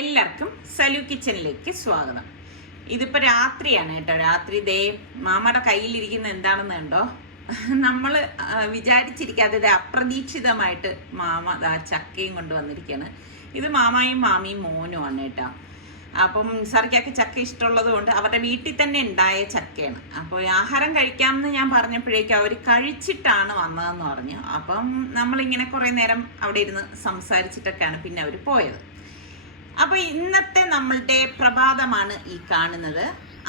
എല്ലാവർക്കും സലു കിച്ചണിലേക്ക് സ്വാഗതം. ഇതിപ്പോൾ രാത്രിയാണ് കേട്ടോ. രാത്രി ദേ മാമയുടെ കയ്യിലിരിക്കുന്ന എന്താണെന്ന് കണ്ടോ. നമ്മൾ വിചാരിച്ചിരിക്കാതെ അപ്രതീക്ഷിതമായിട്ട് മാമ ചക്കയും കൊണ്ടുവന്നിരിക്കുകയാണ്. ഇത് മാമായും മാമിയും മോനുമാണ് കേട്ടോ. അപ്പം സർക്കാർക്ക് ചക്ക ഇഷ്ടമുള്ളത് കൊണ്ട് അവരുടെ വീട്ടിൽ തന്നെ ഉണ്ടായ ചക്കയാണ്. അപ്പോൾ ആഹാരം കഴിക്കാമെന്ന് ഞാൻ പറഞ്ഞപ്പോഴേക്കും അവർ കഴിച്ചിട്ടാണ് വന്നതെന്ന് പറഞ്ഞു. അപ്പം നമ്മളിങ്ങനെ കുറേ നേരം അവിടെ ഇരുന്ന് സംസാരിച്ചിട്ടൊക്കെയാണ് പിന്നെ അവർ പോയത്. അപ്പോൾ ഇന്നത്തെ നമ്മളുടെ പ്രഭാതമാണ് ഈ കാണുന്നത്.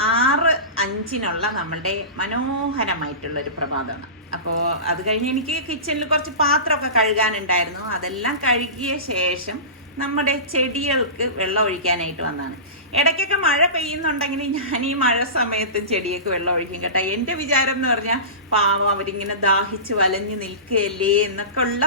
6:05 നമ്മളുടെ മനോഹരമായിട്ടുള്ളൊരു പ്രഭാതമാണ്. അപ്പോൾ അത് കഴിഞ്ഞ് എനിക്ക് കിച്ചണിൽ കുറച്ച് പാത്രമൊക്കെ കഴുകാനുണ്ടായിരുന്നു. അതെല്ലാം കഴുകിയ ശേഷം നമ്മുടെ ചെടികൾക്ക് വെള്ളം ഒഴിക്കാനായിട്ട് വന്നതാണ്. ഇടയ്ക്കൊക്കെ മഴ പെയ്യുന്നുണ്ടെങ്കിൽ ഞാൻ ഈ മഴ സമയത്തും ചെടിയൊക്കെ വെള്ളം ഒഴിക്കും കേട്ടോ. എൻ്റെ വിചാരം എന്ന് പറഞ്ഞാൽ പാവം അവരിങ്ങനെ ദാഹിച്ച് വലഞ്ഞ് നിൽക്കുകയല്ലേ എന്നൊക്കെ ഉള്ള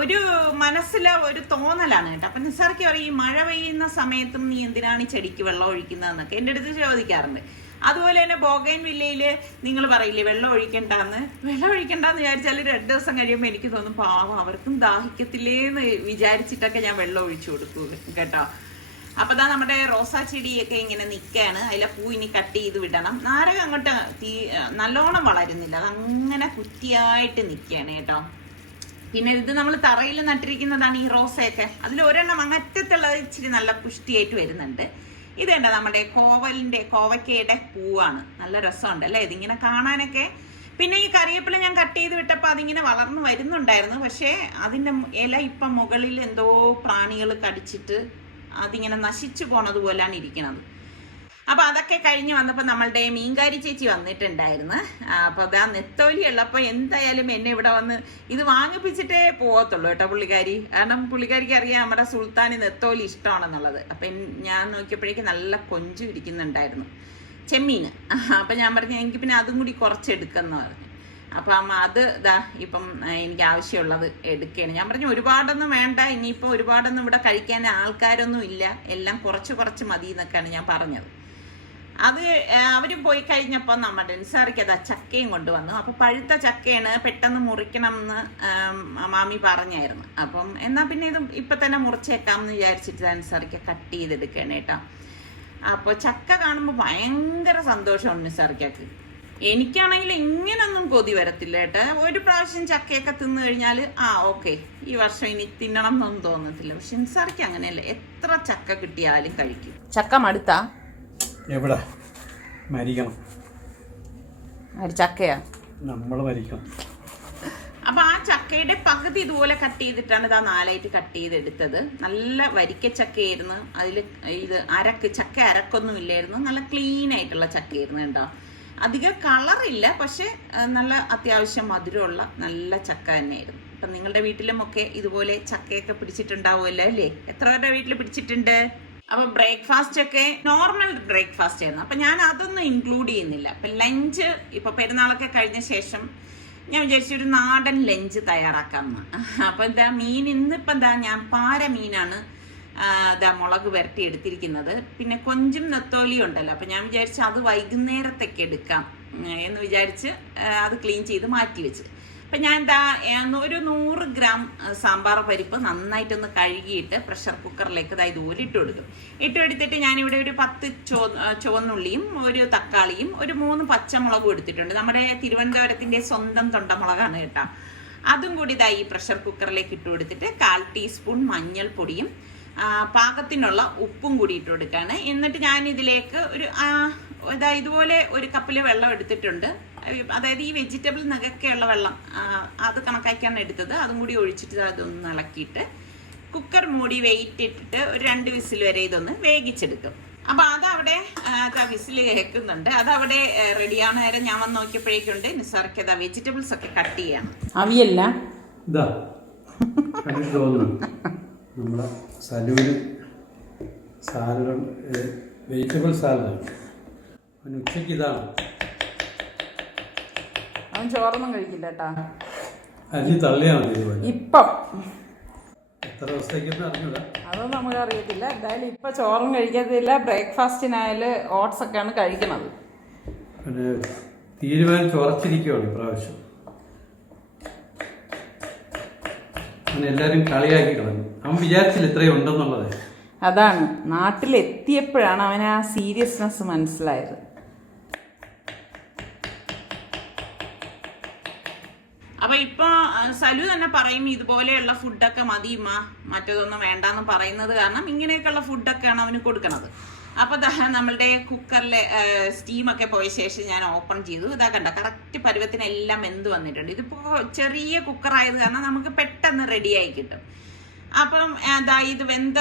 ഒരു മനസ്സിലെ ഒരു തോന്നലാണ് കേട്ടോ. അപ്പം നിസാർക്ക് പറയും, ഈ മഴ പെയ്യുന്ന സമയത്തും നീ എന്തിനാണ് ഈ ചെടിക്ക് വെള്ളം ഒഴിക്കുന്നതെന്നൊക്കെ എൻ്റെ അടുത്ത് ചോദിക്കാറുണ്ട്. അതുപോലെ തന്നെ ബോഗൈൻ വില്ലയിൽ നിങ്ങൾ പറയില്ലേ വെള്ളം ഒഴിക്കണ്ടെന്ന് വിചാരിച്ചാൽ 2 ദിവസം കഴിയുമ്പോൾ എനിക്ക് തോന്നും പാവം അവർക്കും ദാഹിക്കത്തില്ലേന്ന് വിചാരിച്ചിട്ടൊക്കെ ഞാൻ വെള്ളം ഒഴിച്ചു കൊടുക്കും കേട്ടോ. അപ്പോൾ ദാ നമ്മുടെ റോസാ ചെടിയൊക്കെ ഇങ്ങനെ നിൽക്കുകയാണ്. അതിലെ പൂ ഇനി കട്ട് ചെയ്ത് വിടണം. നാരകം അങ്ങോട്ട് നല്ലോണം വളരുന്നില്ല, അതങ്ങനെ കുറ്റിയായിട്ട് നിൽക്കുകയാണ് കേട്ടോ. പിന്നെ ഇത് നമ്മൾ തറയിൽ നട്ടിരിക്കുന്നതാണ് ഈ റോസയൊക്കെ. അതിൽ ഒരെണ്ണം അങ്ങറ്റത്തുള്ളത് ഇച്ചിരി നല്ല പുഷ്ടിയായിട്ട് വരുന്നുണ്ട്. ഇതേണ്ട നമ്മുടെ കോവയ്ക്കയുടെ പൂവാണ്. നല്ല രസമുണ്ട് അല്ലേ ഇതിങ്ങനെ കാണാനൊക്കെ. പിന്നെ ഈ കറിവേപ്പില ഞാൻ കട്ട് ചെയ്ത് വിട്ടപ്പോൾ അതിങ്ങനെ വളർന്നു വരുന്നുണ്ടായിരുന്നു. പക്ഷേ അതിൻ്റെ ഇല ഇപ്പം മുകളിൽ എന്തോ പ്രാണികൾ കടിച്ചിട്ട് അതിങ്ങനെ നശിച്ചു പോണത് പോലെയാണ് ഇരിക്കുന്നത്. അപ്പോൾ അതൊക്കെ കഴിഞ്ഞ് വന്നപ്പോൾ നമ്മളുടെ മീൻകാരി ചേച്ചി വന്നിട്ടുണ്ടായിരുന്നു. അപ്പോൾ അതാ നെത്തോലി ഉള്ളപ്പോൾ എന്തായാലും എന്നെ ഇവിടെ വന്ന് ഇത് വാങ്ങിപ്പിച്ചിട്ടേ പോകത്തുള്ളൂ കേട്ടോ പുള്ളിക്കാരി. കാരണം പുള്ളിക്കാരിക്ക് അറിയാം നമ്മുടെ സുൽത്താന് നെത്തോലി ഇഷ്ടമാണെന്നുള്ളത്. അപ്പം ഞാൻ നോക്കിയപ്പോഴേക്കും നല്ല കൊഞ്ചു ഇരിക്കുന്നുണ്ടായിരുന്നു, ചെമ്മീൻ. അപ്പം ഞാൻ പറഞ്ഞു എനിക്ക് പിന്നെ അതും കൂടി കുറച്ചെടുക്കുമെന്ന് പറഞ്ഞു. അപ്പം അത് ഇപ്പം എനിക്ക് ആവശ്യമുള്ളത് എടുക്കുകയാണ്. ഞാൻ പറഞ്ഞു ഒരുപാടൊന്നും വേണ്ട, ഇനിയിപ്പോൾ ഒരുപാടൊന്നും ഇവിടെ കഴിക്കാൻ ആൾക്കാരൊന്നും ഇല്ല, എല്ലാം കുറച്ച് മതി എന്നൊക്കെയാണ് ഞാൻ പറഞ്ഞത്. അത് അവരും പോയി കഴിഞ്ഞപ്പോൾ നമ്മുടെ നിസാറിക്ക് ചക്കയും കൊണ്ടുവന്നു. അപ്പോൾ പഴുത്ത ചക്കയാണ്, പെട്ടെന്ന് മുറിക്കണം എന്ന് മാമി പറഞ്ഞായിരുന്നു. അപ്പം എന്നാൽ പിന്നെ ഇത് ഇപ്പം തന്നെ മുറിച്ചേക്കാം എന്ന് വിചാരിച്ചിട്ട് നിസാറിക്ക് കട്ട് ചെയ്തെടുക്കുകയാണ് കേട്ടോ. അപ്പോൾ ചക്ക കാണുമ്പോൾ ഭയങ്കര സന്തോഷമാണ് നിസാറിക്കക്ക്. എനിക്കാണെങ്കിൽ ഇങ്ങനൊന്നും കൊതി വരത്തില്ല കേട്ടോ. ഒരു പ്രാവശ്യം ചക്കയൊക്കെ തിന്നു കഴിഞ്ഞാൽ ഓക്കെ ഈ വർഷം ഇനി തിന്നണം എന്നൊന്നും തോന്നത്തില്ല. പക്ഷെ നിസാറിക്ക് അങ്ങനെയല്ല, എത്ര ചക്ക കിട്ടിയാലും കഴിക്കും. ചക്ക മടുത്താ എവിടെ മരിക്കണം, ചക്കയാ നമ്മൾ മരിക്കണം. അപ്പൊ ആ ചക്കയുടെ പകുതി ഇതുപോലെ കട്ട് ചെയ്തിട്ടാണ് ഇതാ 4ആയിട്ട് കട്ട് ചെയ്തെടുത്തത്. നല്ല വരിക്ക ചക്കയായിരുന്നു. അതിൽ ഇത് ചക്ക അരക്കൊന്നും ഇല്ലായിരുന്നു. നല്ല ക്ലീൻ ആയിട്ടുള്ള ചക്കയായിരുന്നു കേട്ടോ. അധികം കളറില്ല, പക്ഷെ നല്ല അത്യാവശ്യം മധുരമുള്ള നല്ല ചക്ക തന്നെയായിരുന്നു. അപ്പം നിങ്ങളുടെ വീട്ടിലും ഒക്കെ ഇതുപോലെ ചക്കയൊക്കെ പിടിച്ചിട്ടുണ്ടാവുമല്ലോ അല്ലേ? എത്ര പേരുടെ വീട്ടിൽ പിടിച്ചിട്ടുണ്ട്? അപ്പം ബ്രേക്ക്ഫാസ്റ്റ് ഒക്കെ നോർമൽ ബ്രേക്ക്ഫാസ്റ്റ് ആയിരുന്നു. അപ്പം ഞാൻ അതൊന്നും ഇൻക്ലൂഡ് ചെയ്യുന്നില്ല. അപ്പം ലഞ്ച് ഇപ്പോൾ പെരുന്നാളൊക്കെ കഴിഞ്ഞ ശേഷം ഞാൻ വിചാരിച്ചു ഒരു നാടൻ ലഞ്ച് തയ്യാറാക്കാമെന്ന്. അപ്പം മീൻ ഇന്നിപ്പം ഞാൻ പാര മീനാണ് മുളക് പുരട്ടി എടുത്തിരിക്കുന്നത്. പിന്നെ കൊഞ്ചും നെത്തോലിയും ഉണ്ടല്ലോ. അപ്പം ഞാൻ വിചാരിച്ചു അത് വൈകുന്നേരത്തേക്ക് എടുക്കാം എന്ന് വിചാരിച്ച് അത് ക്ലീൻ ചെയ്ത് മാറ്റി വെച്ച്. അപ്പം ഞാൻ ഒരു 100 ഗ്രാം സാമ്പാർ പരിപ്പ് നന്നായിട്ടൊന്ന് കഴുകിയിട്ട് പ്രഷർ കുക്കറിലേക്ക് ഇതുപോലെ ഇട്ടെടുത്തിട്ട് ഞാനിവിടെ ഒരു 10 ചുവന്നുള്ളിയും ഒരു തക്കാളിയും ഒരു 3 പച്ചമുളകും എടുത്തിട്ടുണ്ട്. നമ്മുടെ തിരുവനന്തപുരത്തിൻ്റെ സ്വന്തം തൊണ്ടമുളകാണ് കേട്ടോ. അതും കൂടി ഈ പ്രഷർ കുക്കറിലേക്ക് ഇട്ട് കൊടുത്തിട്ട് 1/4 ടീസ്പൂൺ മഞ്ഞൾപ്പൊടിയും പാകത്തിനുള്ള ഉപ്പും കൂടി ഇട്ട് കൊടുക്കുകയാണ്. എന്നിട്ട് ഞാൻ ഇതിലേക്ക് ഇതുപോലെ ഒരു കപ്പിൽ വെള്ളം എടുത്തിട്ടുണ്ട്. അതായത് ഈ വെജിറ്റബിൾ നഗൊക്കെയുള്ള വെള്ളം അത് കണക്കാക്കിയാണ് എടുത്തത്. അതും കൂടി ഒഴിച്ചിട്ട് അതൊന്ന് ഇളക്കിയിട്ട് കുക്കർ മൂടി വെയിറ്റ് ഇട്ടിട്ട് ഒരു 2 വിസിൽ വരെ ഇതൊന്ന് വേവിച്ചെടുക്കും. അപ്പം അതവിടെ വിസിൽ കേൾക്കുന്നുണ്ട്. അതവിടെ റെഡിയാണ്. നേരം ഞാൻ വന്ന് നോക്കിയപ്പോഴേക്കുണ്ട് നിസാർക്ക് വെജിറ്റബിൾസ് ഒക്കെ കട്ട് ചെയ്യണം. അവിയല്ല നമ്മുടെ സലുവിന് സാലഡ്, വെജിറ്റബിൾ സാലഡ്. അവന് ഉച്ചയ്ക്ക് ഇതാണ്. അവൻ ചോറൊന്നും കഴിക്കില്ല കേട്ടാ. അരി തള്ളിയാൽ മതി ഇതുപോലെ. ഇപ്പം എത്ര ദിവസത്തേക്കൊന്നും അറിഞ്ഞൂടാ, അതൊന്നും നമുക്ക് അറിയത്തില്ല. എന്തായാലും ഇപ്പം ചോറും കഴിക്കത്തില്ല. ബ്രേക്ക്ഫാസ്റ്റിനായാലും ഓട്സ് ഒക്കെയാണ് കഴിക്കുന്നത്. പിന്നെ തീരുമാനിച്ച് ഉറച്ചിരിക്കുകയാണ് ഇപ്രാവശ്യം. അങ്ങനെ എല്ലാവരും കളിയാക്കി കളഞ്ഞു. അവൻ വിചാരിച്ചില്ല ഇത്രയും ഉണ്ടെന്നുള്ളത്. അതാണ് നാട്ടിലെത്തിയപ്പോഴാണ് അവന് ആ സീരിയസ്നെസ് മനസ്സിലായത്. അപ്പൊ ഇപ്പൊ സലു തന്നെ പറയും ഇതുപോലെയുള്ള ഫുഡൊക്കെ മതിയുമ്മ, മറ്റേതൊന്നും വേണ്ടാന്ന് പറയുന്നത് കാരണം ഇങ്ങനെയൊക്കെയുള്ള ഫുഡൊക്കെയാണ് അവന് കൊടുക്കണത്. അപ്പൊ നമ്മളുടെ കുക്കറിലെ സ്റ്റീമൊക്കെ പോയ ശേഷം ഞാൻ ഓപ്പൺ ചെയ്തു. ഇതാ കണ്ട കറക്റ്റ് പരുവത്തിനെല്ലാം വെന്ത് വന്നിട്ടുണ്ട്. ഇതിപ്പോ ചെറിയ കുക്കറായത് കാരണം നമുക്ക് പെട്ടെന്ന് റെഡിയായി കിട്ടും. അപ്പം ഇത് വെന്ത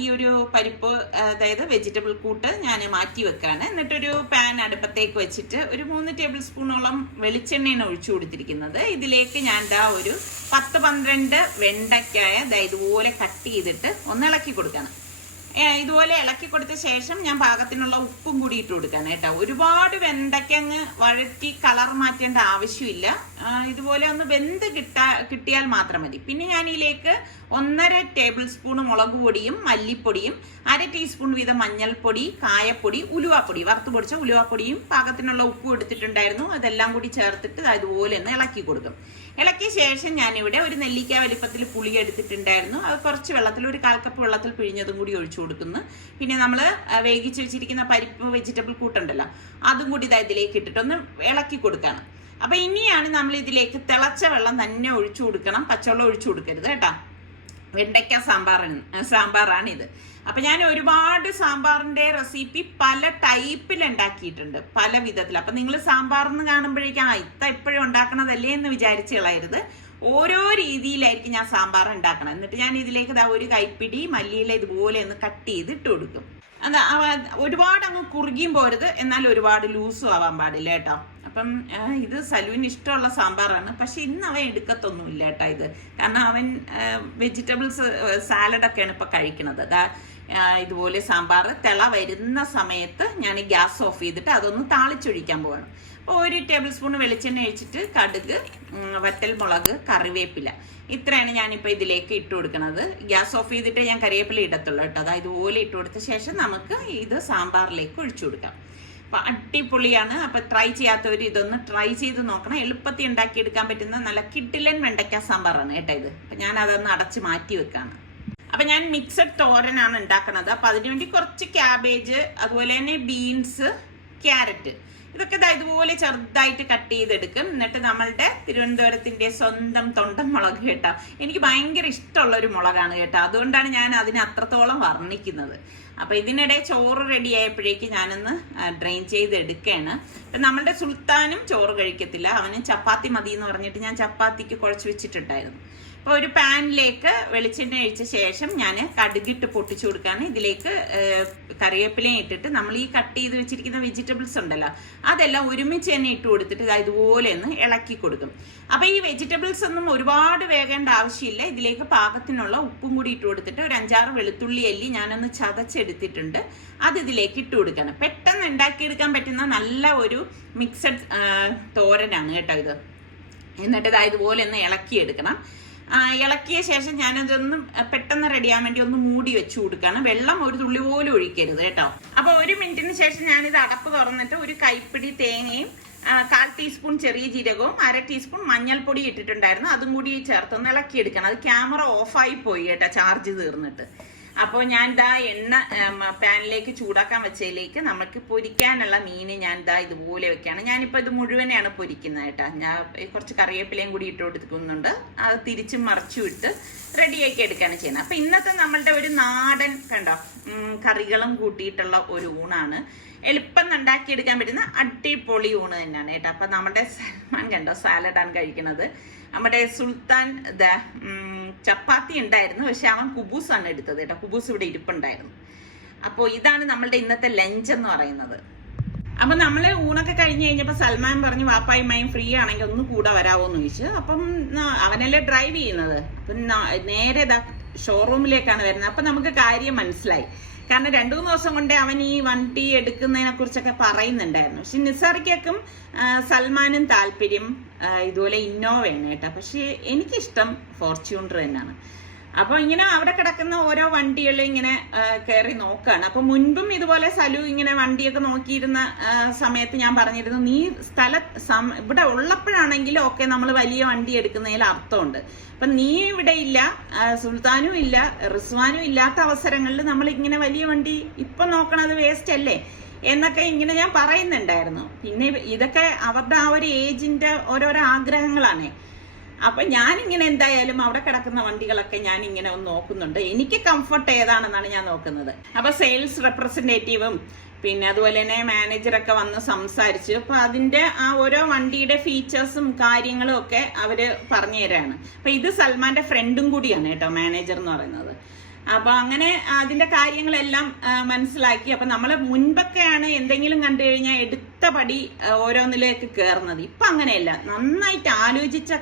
ഈ ഒരു പരിപ്പ്, അതായത് വെജിറ്റബിൾ കൂട്ട് ഞാൻ മാറ്റി വെക്കാണ്. എന്നിട്ടൊരു പാൻ അടുപ്പത്തേക്ക് വെച്ചിട്ട് ഒരു 3 ടേബിൾ സ്പൂണോളം വെളിച്ചെണ്ണയാണ് ഒഴിച്ചു കൊടുത്തിരിക്കുന്നത്. ഇതിലേക്ക് ഞാൻ ഒരു 10-12 വെണ്ടയ്ക്കായ ഇതുപോലെ കട്ട് ചെയ്തിട്ട് ഒന്ന് ഇളക്കി കൊടുക്കണം. ഇതുപോലെ ഇളക്കി കൊടുത്ത ശേഷം ഞാൻ പാകത്തിനുള്ള ഉപ്പും കൂടി ഇട്ട് കൊടുക്കാണ് കേട്ടോ. ഒരുപാട് വെണ്ടയ്ക്കങ്ങ് വഴറ്റി കളർ മാറ്റേണ്ട ആവശ്യമില്ല. ഇതുപോലെ ഒന്ന് വെന്ത് കിട്ടിയാൽ മാത്രം മതി. പിന്നെ ഞാൻ ഇതിലേക്ക് 1.5 ടേബിൾ സ്പൂൺ മുളക് പൊടിയും മല്ലിപ്പൊടിയും 1/2 ടീസ്പൂൺ വീതം മഞ്ഞൾപ്പൊടി, കായപ്പൊടി, ഉലുവാപ്പൊടി, വറുത്ത് പൊടിച്ച ഉലുവാപ്പൊടിയും പാകത്തിനുള്ള ഉപ്പും എടുത്തിട്ടുണ്ടായിരുന്നു. അതെല്ലാം കൂടി ചേർത്തിട്ട് അതുപോലെ ഒന്ന് ഇളക്കി കൊടുക്കും. ഇളക്കിയ ശേഷം ഞാനിവിടെ ഒരു നെല്ലിക്ക വലിപ്പത്തിൽ പുളി എടുത്തിട്ടുണ്ടായിരുന്നു. അത് കുറച്ച് വെള്ളത്തിൽ, ഒരു 1/4 കപ്പ് വെള്ളത്തിൽ പിഴിഞ്ഞതും കൂടി ഒഴിച്ചു കൊടുക്കുന്നു. പിന്നെ നമ്മൾ വേവിച്ച് വെച്ചിരിക്കുന്ന പരിപ്പ് വെജിറ്റബിൾ കൂട്ടുണ്ടല്ലോ, അതും കൂടി ഇതിലേക്ക് ഇട്ടിട്ടൊന്ന് ഇളക്കി കൊടുക്കണം. അപ്പൊ ഇനിയാണ് നമ്മൾ ഇതിലേക്ക് തിളച്ച വെള്ളം തന്നെ ഒഴിച്ചു കൊടുക്കണം, പച്ചവെള്ളം ഒഴിച്ചു കൊടുക്കരുത് കേട്ടോ. വെണ്ടയ്ക്ക സാമ്പാറാണിത്. അപ്പൊ ഞാൻ ഒരുപാട് സാമ്പാറിന്റെ റെസിപ്പി പല ടൈപ്പിൽ ഉണ്ടാക്കിയിട്ടുണ്ട്, പല വിധത്തിൽ. അപ്പൊ നിങ്ങൾ സാമ്പാറെന്ന് കാണുമ്പോഴേക്കും ഇപ്പോഴും ഉണ്ടാക്കണതല്ലേ എന്ന് വിചാരിച്ച് കളയരുത്. ഓരോ രീതിയിലായിരിക്കും ഞാൻ സാമ്പാർ ഉണ്ടാക്കണം. എന്നിട്ട് ഞാൻ ഇതിലേക്ക് ഒരു കൈപ്പിടി മല്ലിയില ഇതുപോലെ ഒന്ന് കട്ട് ചെയ്ത് ഇട്ട് കൊടുക്കും. ഒരുപാട് അങ്ങ് കുറുകിയും പോരുത്, എന്നാൽ ഒരുപാട് ലൂസും ആവാൻ പാടില്ല കേട്ടോ. അപ്പം ഇത് സലുവിന് ഇഷ്ടമുള്ള സാമ്പാറാണ്. പക്ഷെ ഇന്ന് അവൻ എടുക്കത്തൊന്നുമില്ല കേട്ടോ ഇത്. കാരണം അവൻ വെജിറ്റബിൾസ് സാലഡൊക്കെയാണ് ഇപ്പൊ കഴിക്കണത്. ഇതുപോലെ സാമ്പാർ തിള വരുന്ന സമയത്ത് ഞാൻ ഗ്യാസ് ഓഫ് ചെയ്തിട്ട് അതൊന്ന് താളിച്ചൊഴിക്കാൻ പോകണം. അപ്പോൾ 1 ടേബിൾ സ്പൂൺ വെളിച്ചെണ്ണ ഒഴിച്ചിട്ട് കടുക്, വറ്റൽ മുളക്, കറിവേപ്പില, ഇത്രയാണ് ഞാനിപ്പോൾ ഇതിലേക്ക് ഇട്ട് കൊടുക്കുന്നത്. ഗ്യാസ് ഓഫ് ചെയ്തിട്ട് ഞാൻ കറിവേപ്പില ഇടത്തുള്ളൂ കേട്ടോ. ഇതുപോലെ ഇട്ട് കൊടുത്ത ശേഷം നമുക്ക് ഇത് സാമ്പാറിലേക്ക് ഒഴിച്ചു കൊടുക്കാം. അപ്പം അടിപൊളിയാണ്. അപ്പം ട്രൈ ചെയ്യാത്തവർ ഇതൊന്ന് ട്രൈ ചെയ്ത് നോക്കണം. എളുപ്പത്തിൽ ഉണ്ടാക്കിയെടുക്കാൻ പറ്റുന്ന നല്ല കിടിലൻ വെണ്ടയ്ക്ക സാമ്പാറാണ് കേട്ടോ ഇത്. അപ്പം ഞാൻ അതൊന്ന് അടച്ച് മാറ്റി വെക്കാണ്. അപ്പം ഞാൻ മിക്സഡ് തോരനാണ് ഉണ്ടാക്കുന്നത്. അപ്പം അതിനുവേണ്ടി കുറച്ച് ക്യാബേജ്, അതുപോലെ തന്നെ ബീൻസ്, ക്യാരറ്റ്, ഇതൊക്കെ ഇതുപോലെ ചെറുതായിട്ട് കട്ട് ചെയ്തെടുക്കും. എന്നിട്ട് നമ്മളുടെ തിരുവനന്തപുരത്തിന്റെ സ്വന്തം തൊണ്ടൻ മുളക് കേട്ടോ. എനിക്ക് ഭയങ്കര ഇഷ്ടമുള്ള ഒരു മുളകാണ് കേട്ടോ. അതുകൊണ്ടാണ് ഞാൻ അതിനെ അത്രത്തോളം വർണ്ണിക്കുന്നത്. അപ്പൊ ഇതിനിടെ ചോറ് റെഡി ആയപ്പോഴേക്ക് ഞാനൊന്ന് ഡ്രെയിൻ ചെയ്ത് എടുക്കുകയാണ്. നമ്മളുടെ സുൽത്താനും ചോറ് കഴിക്കത്തില്ല, അവന് ചപ്പാത്തി മതി എന്ന് പറഞ്ഞിട്ട് ഞാൻ ചപ്പാത്തിക്ക് കുഴച്ച് വെച്ചിട്ടുണ്ടായിരുന്നു. അപ്പോൾ ഒരു പാനിലേക്ക് വെളിച്ചെണ്ണ ഒഴിച്ച ശേഷം ഞാൻ കടുകിട്ട് പൊട്ടിച്ചു കൊടുക്കുകയാണ്. ഇതിലേക്ക് കറിവേപ്പിലയും ഇട്ടിട്ട് നമ്മൾ ഈ കട്ട് ചെയ്ത് വെച്ചിരിക്കുന്ന വെജിറ്റബിൾസ് ഉണ്ടല്ലോ, അതെല്ലാം ഒരുമിച്ച് തന്നെ ഇട്ട് കൊടുത്തിട്ട് ഇതുപോലെ ഒന്ന് ഇളക്കി കൊടുക്കും. അപ്പോൾ ഈ വെജിറ്റബിൾസ് ഒന്നും ഒരുപാട് വേകേണ്ട ആവശ്യമില്ല. ഇതിലേക്ക് പാകത്തിനുള്ള ഉപ്പും കൂടി ഇട്ട് കൊടുത്തിട്ട് ഒരു 5-6 വെളുത്തുള്ളി അല്ലി ഞാനൊന്ന് ചതച്ചെടുത്തിട്ടുണ്ട്, അത് ഇതിലേക്ക് ഇട്ട് കൊടുക്കണം. പെട്ടെന്ന് ഉണ്ടാക്കിയെടുക്കാൻ പറ്റുന്ന നല്ല ഒരു മിക്സഡ് തോരനാണ് കേട്ടോ ഇത്. എന്നിട്ട് ഇതുപോലെ ഒന്ന് ഇളക്കിയെടുക്കണം. ഇളക്കിയ ശേഷം ഞാനതൊന്ന് പെട്ടെന്ന് റെഡിയാൻ വേണ്ടി ഒന്ന് മൂടി വെച്ച് കൊടുക്കുകയാണ്. വെള്ളം ഒരു തുള്ളി പോലും ഒഴിക്കരുത് കേട്ടോ. അപ്പൊ 1 മിനിറ്റിന് ശേഷം ഞാനിത് അടപ്പ് തുറന്നിട്ട് ഒരു കൈപ്പിടി തേങ്ങയും 1/4 ടീസ്പൂൺ ചെറിയ ജീരകവും 1/2 ടീസ്പൂൺ മഞ്ഞൾപ്പൊടി ഇട്ടിട്ടുണ്ടായിരുന്നു, അതും കൂടി ചേർത്തൊന്ന് ഇളക്കിയെടുക്കണം. അത് ക്യാമറ ഓഫായി പോയി കേട്ടോ, ചാർജ് തീർന്നിട്ട്. അപ്പോൾ ഞാൻ എണ്ണ പാനിലേക്ക് ചൂടാക്കാൻ വെച്ചതിലേക്ക് നമുക്ക് പൊരിക്കാനുള്ള മീൻ ഞാൻ ഇതുപോലെ വെക്കുകയാണ്. ഞാനിപ്പോൾ ഇത് മുഴുവനെയാണ് പൊരിക്കുന്നത് കേട്ടോ. ഞാൻ കുറച്ച് കറിവേപ്പിലയും കൂടി ഇട്ട് കൊടുക്കുന്നുണ്ട്. അത് തിരിച്ചും മറിച്ചും ഇട്ട് റെഡിയാക്കി എടുക്കുകയാണ് ചെയ്യുന്നത്. അപ്പം ഇന്നത്തെ നമ്മളുടെ ഒരു നാടൻ കണ്ടോ കറികളും കൂട്ടിയിട്ടുള്ള ഒരു ഊണാണ്. എളുപ്പം ഉണ്ടാക്കിയെടുക്കാൻ പറ്റുന്ന അടിപൊളി ഊണ് തന്നെയാണ് കേട്ടോ. അപ്പം നമ്മുടെ സൽമാൻ കണ്ടോ സാലഡാണ് കഴിക്കുന്നത്. നമ്മുടെ സുൽത്താൻ ചപ്പാത്തി ഉണ്ടായിരുന്നു, പക്ഷെ അവൻ കുബൂസാണ് എടുത്തത് കേട്ടോ. കുബൂസ് ഇവിടെ ഇരിപ്പുണ്ടായിരുന്നു. അപ്പോൾ ഇതാണ് നമ്മളുടെ ഇന്നത്തെ ലഞ്ച് എന്ന് പറയുന്നത്. അപ്പം നമ്മൾ ഊണൊക്കെ കഴിഞ്ഞ് കഴിഞ്ഞപ്പോൾ സൽമാൻ പറഞ്ഞു വാപ്പായുമായും ഫ്രീ ആണെങ്കിൽ ഒന്ന് കൂടെ വരാമോന്ന് ചോദിച്ചു. അപ്പം അവനല്ലേ ഡ്രൈവ് ചെയ്യുന്നത്. അപ്പം നേരെ ഷോറൂമിലേക്കാണ് വരുന്നത്. അപ്പം നമുക്ക് കാര്യം മനസ്സിലായി. കാരണം 2-3 ദിവസം കൊണ്ട് അവൻ ഈ വണ്ടി എടുക്കുന്നതിനെ കുറിച്ചൊക്കെ പറയുന്നുണ്ടായിരുന്നു. പക്ഷെ നിസാറിക്കും സൽമാനും താല്പര്യം ഇതുപോലെ ഇന്നോവയാണ് കേട്ടോ. പക്ഷെ എനിക്കിഷ്ടം ഫോർച്യൂണർ തന്നെയാണ്. അപ്പൊ ഇങ്ങനെ അവിടെ കിടക്കുന്ന ഓരോ വണ്ടികൾ ഇങ്ങനെ കയറി നോക്കുകയാണ്. അപ്പൊ മുൻപും ഇതുപോലെ സലു ഇങ്ങനെ വണ്ടിയൊക്കെ നോക്കിയിരുന്ന സമയത്ത് ഞാൻ പറഞ്ഞിരുന്നു, നീ ഇവിടെ ഉള്ളപ്പോഴാണെങ്കിലും ഒക്കെ നമ്മൾ വലിയ വണ്ടി എടുക്കുന്നതിൽ അർത്ഥമുണ്ട്. അപ്പൊ നീ ഇവിടെ ഇല്ല, സുൽത്താനും ഇല്ല, റിസ്വാനും ഇല്ലാത്ത അവസരങ്ങളിൽ നമ്മൾ ഇങ്ങനെ വലിയ വണ്ടി ഇപ്പൊ നോക്കണത് വേസ്റ്റ് അല്ലേ എന്നൊക്കെ ഇങ്ങനെ ഞാൻ പറയുന്നുണ്ടായിരുന്നു. പിന്നെ ഇതൊക്കെ അവരുടെ ആ ഒരു ഏജിന്റെ ഓരോരോ ആഗ്രഹങ്ങളാണ്. അപ്പൊ ഞാനിങ്ങനെ എന്തായാലും അവിടെ കിടക്കുന്ന വണ്ടികളൊക്കെ ഞാൻ ഇങ്ങനെ ഒന്ന് നോക്കുന്നുണ്ട്. എനിക്ക് കംഫർട്ട് ഏതാണെന്നാണ് ഞാൻ നോക്കുന്നത്. അപ്പൊ സെയിൽസ് റെപ്രസെന്റേറ്റീവും പിന്നെ അതുപോലെ തന്നെ മാനേജറൊക്കെ വന്ന് സംസാരിച്ചു. അപ്പൊ അതിന്റെ ആ ഓരോ വണ്ടിയുടെ ഫീച്ചേഴ്സും കാര്യങ്ങളും ഒക്കെ അവര് പറഞ്ഞു തരാണ്. അപ്പൊ ഇത് സൽമാന്റെ ഫ്രണ്ടും കൂടിയാണ് കേട്ടോ മാനേജർ എന്ന് പറയുന്നത്. അപ്പൊ അങ്ങനെ അതിന്റെ കാര്യങ്ങളെല്ലാം മനസ്സിലാക്കി. അപ്പൊ നമ്മള് മുൻപൊക്കെയാണ് എന്തെങ്കിലും കണ്ടു കഴിഞ്ഞാൽ എടുത്ത പടി ഓരോന്നിലേക്ക് കയറുന്നത്. ഇപ്പൊ അങ്ങനെയല്ല, നന്നായിട്ട് ആലോചിച്ച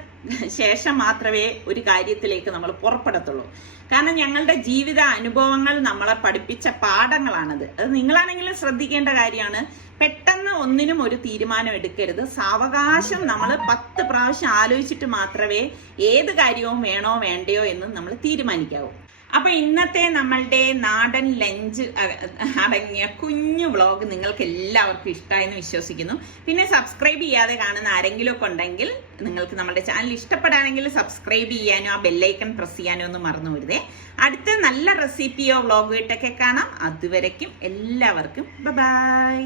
ശേഷം മാത്രമേ ഒരു കാര്യത്തിലേക്ക് നമ്മൾ പുറപ്പെടത്തുള്ളൂ. കാരണം ഞങ്ങളുടെ ജീവിത അനുഭവങ്ങൾ നമ്മളെ പഠിപ്പിച്ച പാഠങ്ങളാണത്. അത് നിങ്ങളാണെങ്കിലും ശ്രദ്ധിക്കേണ്ട കാര്യമാണ്. പെട്ടെന്ന് ഒന്നിനും ഒരു തീരുമാനം എടുക്കരുത്. സാവകാശം നമ്മൾ 10 പ്രാവശ്യം ആലോചിച്ചിട്ട് മാത്രമേ ഏത് കാര്യവും വേണോ വേണ്ടയോ എന്ന് നമ്മൾ തീരുമാനിക്കാവൂ. അപ്പൊ ഇന്നത്തെ നമ്മളുടെ നാടൻ ലഞ്ച് അടങ്ങിയ കുഞ്ഞു വ്ളോഗ് നിങ്ങൾക്ക് എല്ലാവർക്കും ഇഷ്ടമായെന്ന് വിശ്വസിക്കുന്നു. പിന്നെ സബ്സ്ക്രൈബ് ചെയ്യാതെ കാണുന്ന ആരെങ്കിലും ഒക്കെ ഉണ്ടെങ്കിൽ നിങ്ങൾക്ക് നമ്മുടെ ചാനൽ ഇഷ്ടപ്പെടാണെങ്കിൽ സബ്സ്ക്രൈബ് ചെയ്യാനോ ആ ബെല്ലൈക്കൺ പ്രസ് ചെയ്യാനോ ഒന്നും മറന്നു വരുതേ. അടുത്ത നല്ല റെസിപ്പിയോ വ്ളോഗോ ഇട്ടൊക്കെ കാണാം. അതുവരയ്ക്കും എല്ലാവർക്കും ബൈ.